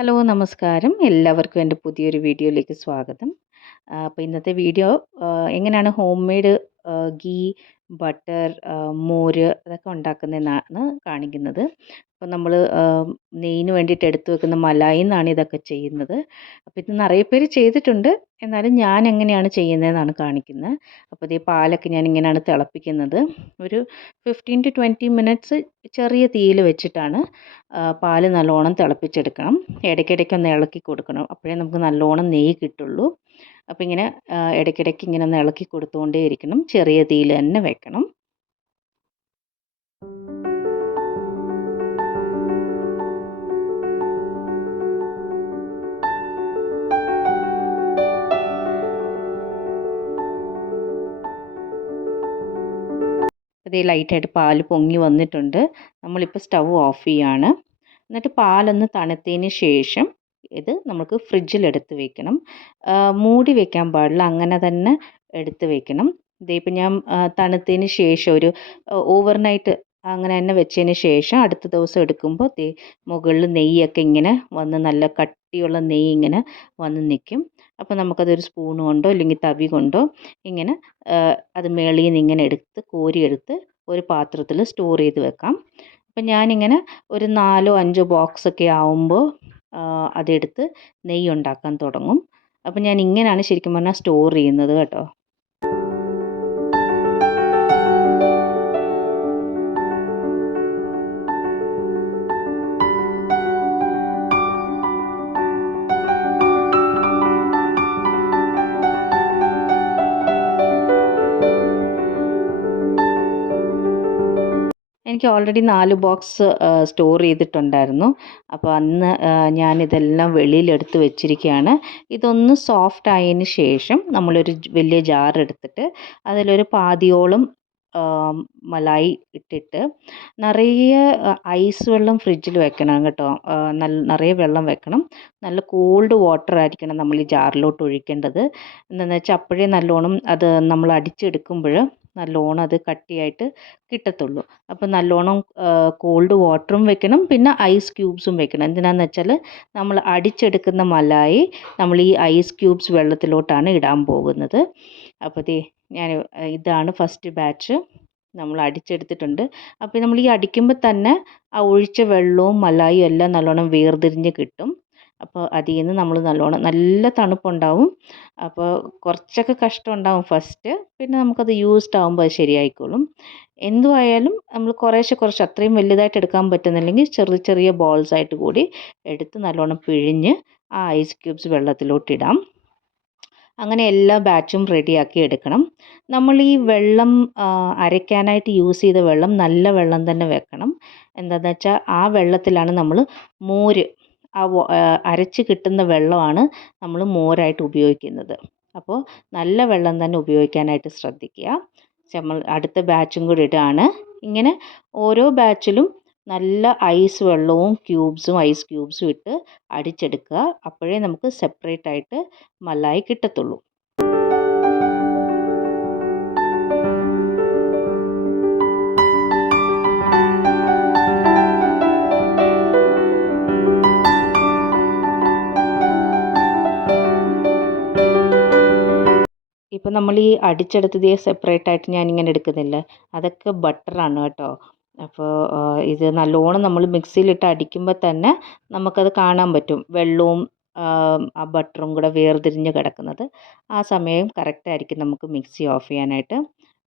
Hello നമസ്കാരം. എല്ലാവർക്കും എൻ്റെ പുതിയൊരു വീഡിയോയിലേക്ക് സ്വാഗതം. അപ്പോൾ ഇന്നത്തെ വീഡിയോ എങ്ങനെയാണ് ഹോം മെയ്ഡ് ഗീ, ബട്ടർ, മോര് അതൊക്കെ ഉണ്ടാക്കുന്നതെന്നാണ് കാണിക്കുന്നത്. അപ്പോൾ നമ്മൾ നെയ്യിന് വേണ്ടിയിട്ട് എടുത്തു വെക്കുന്ന മലായിൽ നിന്നാണ് ഇതൊക്കെ ചെയ്യുന്നത്. അപ്പോൾ ഇത് നിറയെ പേര് ചെയ്തിട്ടുണ്ട്. എന്നാലും ഞാൻ എങ്ങനെയാണ് ചെയ്യുന്നതെന്നാണ് കാണിക്കുന്നത്. അപ്പോൾ ഇതേ പാലൊക്കെ ഞാൻ ഇങ്ങനെയാണ് തിളപ്പിക്കുന്നത്. ഒരു 15 to 20 മിനിറ്റ്സ് ചെറിയ തീയിൽ വെച്ചിട്ടാണ് പാല് നല്ലോണം തിളപ്പിച്ചെടുക്കണം. ഇടയ്ക്കിടയ്ക്ക് ഒന്ന് ഇളക്കി കൊടുക്കണം. അപ്പോഴേ നമുക്ക് നല്ലോണം നെയ്യ് കിട്ടുള്ളൂ. അപ്പോൾ ഇങ്ങനെ ഇടയ്ക്കിടയ്ക്ക് ഇങ്ങനെ ഒന്ന് ഇളക്കി കൊടുത്തുകൊണ്ടേ ഇരിക്കണം. ചെറിയ തീയിൽ തന്നെ വെക്കണം. അതേ ലൈറ്റായിട്ട് പാല് പൊങ്ങി വന്നിട്ടുണ്ട്. നമ്മളിപ്പോൾ സ്റ്റൗ ഓഫ് ചെയ്യാണ്. എന്നിട്ട് പാലൊന്ന് തണുത്തതിന് ശേഷം ഇത് നമുക്ക് ഫ്രിഡ്ജിലെടുത്ത് വെക്കണം. മൂടി വെക്കാൻ പാടില്ല, അങ്ങനെ തന്നെ എടുത്ത് വെക്കണം. ഇപ്പം ഞാൻ തണുത്തതിന് ശേഷം ഒരു ഓവർനൈറ്റ് അങ്ങനെ തന്നെ വെച്ചതിന് ശേഷം അടുത്ത ദിവസം എടുക്കുമ്പോൾ മുകളിൽ നെയ്യൊക്കെ ഇങ്ങനെ വന്ന് നല്ല കട്ടിയുള്ള നെയ്യ് ഇങ്ങനെ വന്ന് നിൽക്കും. അപ്പോൾ നമുക്കതൊരു സ്പൂൺ കൊണ്ടോ അല്ലെങ്കിൽ തവി കൊണ്ടോ ഇങ്ങനെ അത് മേളിൽ നിന്ന് ഇങ്ങനെ എടുത്ത് കോരിയെടുത്ത് ഒരു പാത്രത്തിൽ സ്റ്റോർ ചെയ്ത് വെക്കാം. അപ്പം ഞാനിങ്ങനെ ഒരു 4 or 5 ബോക്സൊക്കെ ആവുമ്പോൾ അതെടുത്ത് നെയ്യ് ഉണ്ടാക്കാൻ തുടങ്ങും. അപ്പം ഞാൻ ഇങ്ങനെയാണ് ശരിക്കും പറഞ്ഞാൽ സ്റ്റോർ ചെയ്യുന്നത് കേട്ടോ. എനിക്ക് ഓൾറെഡി 4 ബോക്സ് സ്റ്റോർ ചെയ്തിട്ടുണ്ടായിരുന്നു. അപ്പോൾ അന്ന് ഞാനിതെല്ലാം വെളിയിലെടുത്ത് വെച്ചിരിക്കുകയാണ്. ഇതൊന്ന് സോഫ്റ്റ് ആയതിന് ശേഷം നമ്മളൊരു വലിയ ജാർ എടുത്തിട്ട് അതിലൊരു പാതിയോളം മലായി ഇട്ടിട്ട് നിറയെ ഐസ് വെള്ളം ഫ്രിഡ്ജിൽ വെക്കണം കേട്ടോ. നിറയെ വെള്ളം വെക്കണം. നല്ല കോൾഡ് വാട്ടർ ആയിരിക്കണം നമ്മൾ ഈ ജാറിലോട്ട് ഒഴിക്കേണ്ടത്. എന്താണെന്ന് വെച്ചാൽ അപ്പോഴേ നല്ലോണം അത് നമ്മൾ അടിച്ചെടുക്കുമ്പോൾ നല്ലോണം അത് കട്ടിയായിട്ട് കിട്ടത്തുള്ളൂ. അപ്പോൾ നല്ലോണം കോൾഡ് വാട്ടറും വെക്കണം, പിന്നെ ഐസ് ക്യൂബ്സും വെക്കണം. എന്തിനാന്ന് വെച്ചാൽ നമ്മൾ അടിച്ചെടുക്കുന്ന മലായി നമ്മൾ ഈ ഐസ് ക്യൂബ്സ് വെള്ളത്തിലോട്ടാണ് ഇടാൻ പോകുന്നത്. അപ്പോൾ ഞാൻ ഇതാണ് ഫസ്റ്റ് ബാച്ച് നമ്മൾ അടിച്ചെടുത്തിട്ടുണ്ട്. അപ്പോൾ നമ്മൾ ഈ അടിക്കുമ്പോൾ തന്നെ ആ ഒഴിച്ച വെള്ളവും മലായും എല്ലാം നല്ലോണം വേർതിരിഞ്ഞ് കിട്ടും. അപ്പോൾ അതിൽ നിന്ന് നമ്മൾ നല്ലോണം നല്ല തണുപ്പുണ്ടാവും. അപ്പോൾ കുറച്ചൊക്കെ കഷ്ടം ഉണ്ടാവും ഫസ്റ്റ്, പിന്നെ നമുക്കത് യൂസ്ഡ് ആകുമ്പോൾ അത് ശരിയായിക്കോളും. എന്തുമായാലും നമ്മൾ കുറേശ്ശെ അത്രയും വലുതായിട്ട് എടുക്കാൻ പറ്റുന്നില്ലെങ്കിൽ ചെറിയ ചെറിയ ബോൾസ് ആയിട്ട് കൂടി എടുത്ത് നല്ലോണം പിഴിഞ്ഞ് ആ ഐസ് ക്യൂബ്സ് വെള്ളത്തിലോട്ടിടാം. അങ്ങനെ എല്ലാ ബാച്ചും റെഡിയാക്കി എടുക്കണം. നമ്മൾ ഈ വെള്ളം അരയ്ക്കാനായിട്ട് യൂസ് ചെയ്ത വെള്ളം നല്ല വെള്ളം തന്നെ വെക്കണം. എന്താണെന്ന് വെച്ചാൽ ആ വെള്ളത്തിലാണ് നമ്മൾ മോര് അരച്ച് കിട്ടുന്ന വെള്ളമാണ് നമ്മൾ മോരായിട്ട് ഉപയോഗിക്കുന്നത്. അപ്പോൾ നല്ല വെള്ളം തന്നെ ഉപയോഗിക്കാനായിട്ട് ശ്രദ്ധിക്കുക. നമ്മൾ അടുത്ത ബാച്ചും കൂടി ഇടുകയാണ്. ഇങ്ങനെ ഓരോ ബാച്ചിലും നല്ല ഐസ് വെള്ളവും ഐസ് ക്യൂബ്സും ഇട്ട് അടിച്ചെടുക്കുക. അപ്പോഴേ നമുക്ക് സെപ്പറേറ്റ് ആയിട്ട് മലായി കിട്ടത്തുള്ളൂ. ഇപ്പോൾ നമ്മൾ ഈ അടിച്ചെടുത്തത് സെപ്പറേറ്റ് ആയിട്ട് ഞാനിങ്ങനെ എടുക്കുന്നില്ല, അതൊക്കെ ബട്ടറാണ് കേട്ടോ. അപ്പോൾ ഇത് നല്ലോണം നമ്മൾ മിക്സിയിലിട്ട് അടിക്കുമ്പോൾ തന്നെ നമുക്കത് കാണാൻ പറ്റും, വെള്ളവും ആ ബട്ടറും കൂടെ വേർതിരിഞ്ഞ് കിടക്കുന്നത്. ആ സമയം കറക്റ്റായിരിക്കും നമുക്ക് മിക്സി ഓഫ് ചെയ്യാനായിട്ട്.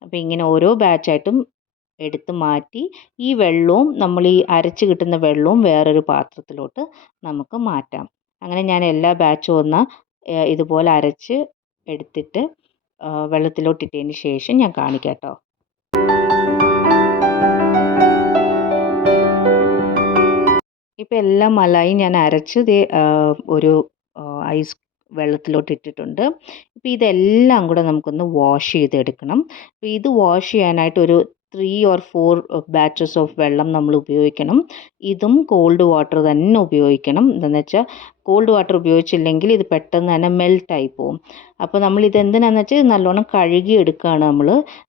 അപ്പോൾ ഇങ്ങനെ ഓരോ ബാച്ചായിട്ടും എടുത്ത് മാറ്റി ഈ വെള്ളവും നമ്മൾ ഈ അരച്ച് കിട്ടുന്ന വെള്ളവും വേറൊരു പാത്രത്തിലോട്ട് നമുക്ക് മാറ്റാം. അങ്ങനെ ഞാൻ എല്ലാ ബാച്ചും ഒന്ന് ഇതുപോലെ അരച്ച് എടുത്തിട്ട് വെള്ളത്തിലോട്ടിട്ടതിന് ശേഷം ഞാൻ കാണിക്കാം കേട്ടോ. ഇപ്പോൾ എല്ലാ മലായും ഞാൻ അരച്ച് ഒരു ഐസ് വെള്ളത്തിലോട്ട് ഇട്ടിട്ടുണ്ട്. ഇപ്പോൾ ഇതെല്ലാം കൂടെ നമുക്കൊന്ന് വാഷ് ചെയ്തെടുക്കണം. അപ്പോൾ ഇത് വാഷ് ചെയ്യാനായിട്ട് ഒരു 3 or 4 ബാച്ചസ് ഓഫ് വെള്ളം നമ്മൾ ഉപയോഗിക്കണം. ഇതും കോൾഡ് വാട്ടർ തന്നെ ഉപയോഗിക്കണം. എന്താണെന്ന് വെച്ചാൽ കോൾഡ് വാട്ടർ ഉപയോഗിച്ചില്ലെങ്കിൽ ഇത് പെട്ടെന്ന് തന്നെ മെൽറ്റായി പോകും. അപ്പോൾ നമ്മൾ ഇതെന്തിനാണെന്ന് വെച്ചാൽ നല്ലോണം കഴുകി എടുക്കുകയാണ്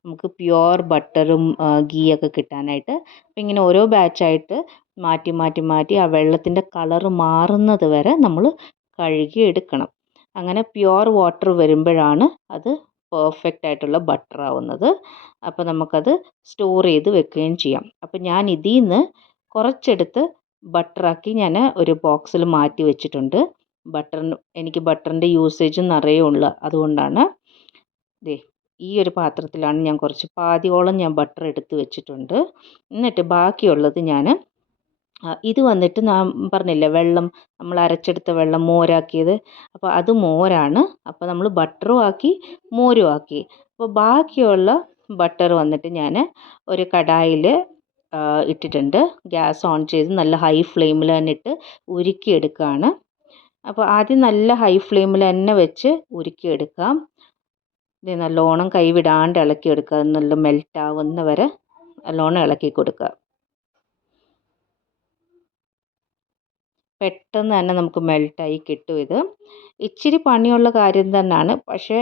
നമുക്ക് പ്യുവർ ബട്ടറും ഗീയൊക്കെ കിട്ടാനായിട്ട്. അപ്പോൾ ഇങ്ങനെ ഓരോ ബാച്ചായിട്ട് മാറ്റി മാറ്റി മാറ്റി ആ വെള്ളത്തിൻ്റെ കളറ് മാറുന്നത് വരെ നമ്മൾ കഴുകി എടുക്കണം. അങ്ങനെ പ്യുവർ വാട്ടർ വരുമ്പോഴാണ് അത് പെർഫെക്റ്റ് ആയിട്ടുള്ള ബട്ടർ ആവുന്നത്. അപ്പോൾ നമുക്കത് സ്റ്റോർ ചെയ്ത് വെക്കുകയും ചെയ്യാം. അപ്പോൾ ഞാൻ ഇതിൽ നിന്ന് കുറച്ചെടുത്ത് ബട്ടറാക്കി ഞാൻ ഒരു ബോക്സിൽ മാറ്റി വെച്ചിട്ടുണ്ട്. എനിക്ക് ബട്ടറിൻ്റെ യൂസേജ് നിറയെ ഉള്ള അതുകൊണ്ടാണ്. ദേ ഈ ഒരു പാത്രത്തിലാണ് ഞാൻ കുറച്ച് പാതിയോളം ഞാൻ ബട്ടർ എടുത്ത് വെച്ചിട്ടുണ്ട്. എന്നിട്ട് ബാക്കിയുള്ളത് ഞാൻ ഇത് വന്നിട്ട് ഞാൻ പറഞ്ഞില്ലേ വെള്ളം നമ്മൾ അരച്ചെടുത്ത വെള്ളം മോരാക്കിയത്, അപ്പോൾ അത് മോരാണ്. അപ്പോൾ നമ്മൾ ബട്ടറും ആക്കി മോരും ആക്കി. അപ്പോൾ ബാക്കിയുള്ള ബട്ടർ വന്നിട്ട് ഞാൻ ഒരു കടായിൽ ഇട്ടിട്ടുണ്ട്. ഗ്യാസ് ഓൺ ചെയ്ത് നല്ല ഹൈ ഫ്ലെയിമിൽ തന്നെ ഇട്ട് ഉരുക്കിയെടുക്കുകയാണ്. അപ്പോൾ ആദ്യം നല്ല ഹൈ ഫ്ലെയിമിൽ തന്നെ വെച്ച് ഉരുക്കിയെടുക്കാം. ഇത് നല്ലോണം കൈവിടാണ്ട് ഇളക്കിയെടുക്കുക. നല്ല മെൽറ്റ് ആവുന്ന വരെ നല്ലോണം ഇളക്കി കൊടുക്കുക. പെട്ടെന്ന് തന്നെ നമുക്ക് മെൽറ്റായി കിട്ടും. ഇത് ഇച്ചിരി പണിയുള്ള കാര്യം തന്നെയാണ്, പക്ഷേ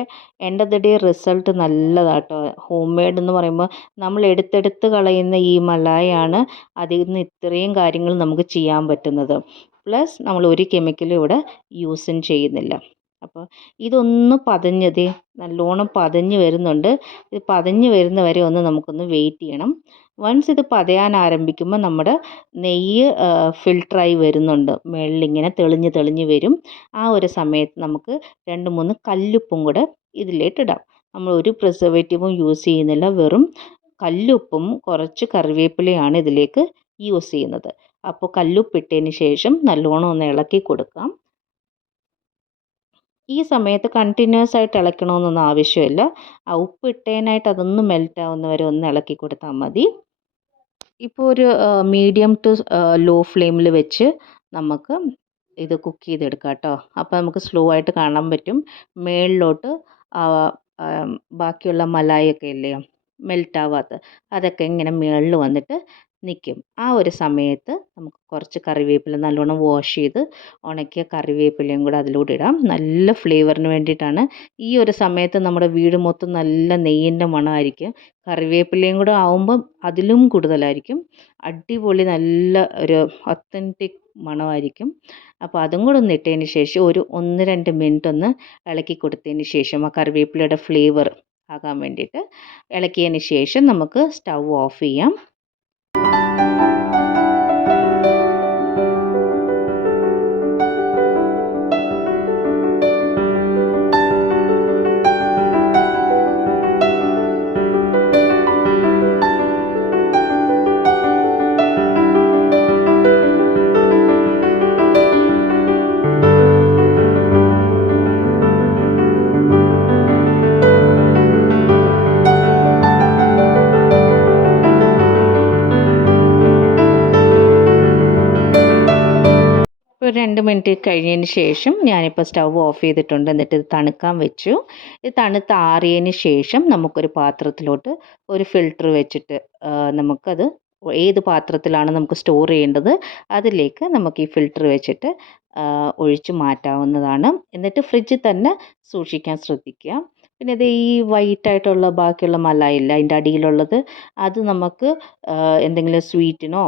end of the day result നല്ലതാട്ടോ. ഹോം മെയ്ഡ് എന്ന് പറയുമ്പോൾ നമ്മൾ എടുത്തെടുത്ത് കളയുന്ന ഈ മലായാണ് അതിൽ നിന്ന് ഇത്രയും കാര്യങ്ങൾ നമുക്ക് ചെയ്യാൻ പറ്റുന്നത്. പ്ലസ് നമ്മൾ ഒരു കെമിക്കലും ഇവിടെ യൂസും ചെയ്യുന്നില്ല. അപ്പോൾ ഇതൊന്ന് പതഞ്ഞതേ നല്ലോണം പതഞ്ഞ് വരുന്നുണ്ട്. ഇത് പതഞ്ഞ് വരുന്ന വരെ നമുക്കൊന്ന് വെയിറ്റ് ചെയ്യണം. വൺസ് ഇത് പതയാൻ ആരംഭിക്കുമ്പോൾ നമ്മുടെ നെയ്യ് ഫിൽട്ടറായി വരുന്നുണ്ട്. മുകളിലിങ്ങനെ തെളിഞ്ഞ് തെളിഞ്ഞ് വരും. ആ ഒരു സമയത്ത് നമുക്ക് 2-3 കല്ലുപ്പും കൂടെ ഇതിലേട്ടിടാം. നമ്മൾ ഒരു പ്രിസർവേറ്റീവും യൂസ് ചെയ്യുന്നില്ല. വെറും കല്ലുപ്പും കുറച്ച് കറിവേപ്പിലയാണ് ഇതിലേക്ക് യൂസ് ചെയ്യുന്നത്. അപ്പോൾ കല്ലുപ്പിട്ടതിന് ശേഷം നല്ലോണം ഒന്ന് ഇളക്കി കൊടുക്കാം. ഈ സമയത്ത് കണ്ടിന്യൂസ് ആയിട്ട് ഇളക്കണമെന്നൊന്നും ആവശ്യമില്ല. ആ ഉപ്പ് ഇട്ടതിനായിട്ട് അതൊന്ന് മെൽറ്റ് ആവുന്നവരെ ഒന്ന് ഇളക്കി കൊടുത്താൽ മതി. ഇപ്പോൾ ഒരു മീഡിയം ടു ലോ ഫ്ലെയിമിൽ വെച്ച് നമുക്ക് ഇത് കുക്ക് ചെയ്തെടുക്കാം കേട്ടോ. അപ്പോൾ നമുക്ക് സ്ലോ ആയിട്ട് കാണാൻ പറ്റും. മേളിലോട്ട് ബാക്കിയുള്ള മലായൊക്കെ ഇല്ലേ മെൽറ്റ് ആവാത്ത അതൊക്കെ ഇങ്ങനെ മേളിൽ വന്നിട്ട് നിൽക്കും. ആ ഒരു സമയത്ത് നമുക്ക് കുറച്ച് കറിവേപ്പില നല്ലോണം വാഷ് ചെയ്ത് ഉണക്കിയ കറിവേപ്പിലയും കൂടെ അതിലൂടെ ഇടാം. നല്ല ഫ്ലേവറിന് വേണ്ടിയിട്ടാണ്. ഈ ഒരു സമയത്ത് നമ്മുടെ വീട് മൊത്തം നല്ല നെയ്യിൻ്റെ മണമായിരിക്കും. കറിവേപ്പിലയും കൂടെ ആവുമ്പം അതിലും കൂടുതലായിരിക്കും. അടിപൊളി നല്ല ഒരു ഒത്തൻറ്റിക് മണമായിരിക്കും. അപ്പോൾ അതും കൂടെ ഒന്ന് ഇട്ടതിന് ശേഷം ഒരു 1-2 മിനിറ്റ് ഒന്ന് ഇളക്കി കൊടുത്തതിന് ശേഷം ആ കറിവേപ്പിലയുടെ ഫ്ലേവർ ആകാൻ വേണ്ടിയിട്ട് ഇളക്കിയതിന് ശേഷം നമുക്ക് സ്റ്റൗ ഓഫ് ചെയ്യാം. ഒരു 2 മിനിറ്റ് കഴിഞ്ഞതിന് ശേഷം ഞാനിപ്പോൾ സ്റ്റൗ ഓഫ് ചെയ്തിട്ടുണ്ട്. എന്നിട്ട് ഇത് തണുക്കാൻ വെച്ചു. ഇത് തണുത്താറിയതിന് ശേഷം നമുക്കൊരു പാത്രത്തിലോട്ട് ഒരു ഫിൽറ്റർ വെച്ചിട്ട് നമുക്കത് ഏത് പാത്രത്തിലാണ് നമുക്ക് സ്റ്റോർ ചെയ്യേണ്ടത് അതിലേക്ക് നമുക്ക് ഈ ഫിൽറ്റർ വെച്ചിട്ട് ഒഴിച്ച് മാറ്റാവുന്നതാണ്. എന്നിട്ട് ഫ്രിഡ്ജിൽ തന്നെ സൂക്ഷിക്കാൻ ശ്രദ്ധിക്കുക. പിന്നെ ഇത് ഈ വൈറ്റായിട്ടുള്ള ബാക്കിയുള്ള മലായില്ല അതിൻ്റെ അടിയിലുള്ളത് അത് നമുക്ക് എന്തെങ്കിലും സ്വീറ്റിനോ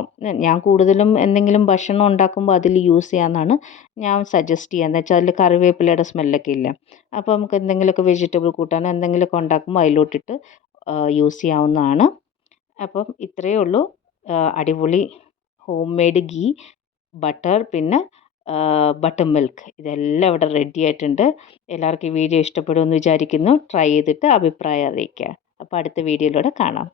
ഞാൻ കൂടുതലും എന്തെങ്കിലും ഭക്ഷണം ഉണ്ടാക്കുമ്പോൾ അതിൽ യൂസ് ചെയ്യാമെന്നാണ് ഞാൻ സജസ്റ്റ് ചെയ്യുക. എന്ന് വെച്ചാൽ അതിൽ കറിവേപ്പിലയുടെ സ്മെല്ലൊക്കെ ഇല്ല. അപ്പോൾ നമുക്ക് എന്തെങ്കിലുമൊക്കെ വെജിറ്റബിൾ കൂട്ടാനോ എന്തെങ്കിലുമൊക്കെ ഉണ്ടാക്കുമ്പോൾ അതിലോട്ടിട്ട് യൂസ് ചെയ്യാവുന്നതാണ്. അപ്പം ഇത്രയേ ഉള്ളൂ. അടിപൊളി ഹോം മെയ്ഡ് ഗീ, ബട്ടർ, പിന്നെ ബട്ടർ മിൽക്ക് ഇതെല്ലാം ഇവിടെ റെഡി ആയിട്ടുണ്ട്. എല്ലാവർക്കും ഈ വീഡിയോ ഇഷ്ടപ്പെടുമെന്ന് വിചാരിക്കുന്നു. ട്രൈ ചെയ്തിട്ട് അഭിപ്രായം അറിയിക്കുക. അപ്പോൾ അടുത്ത വീഡിയോയിലൂടെ കാണാം.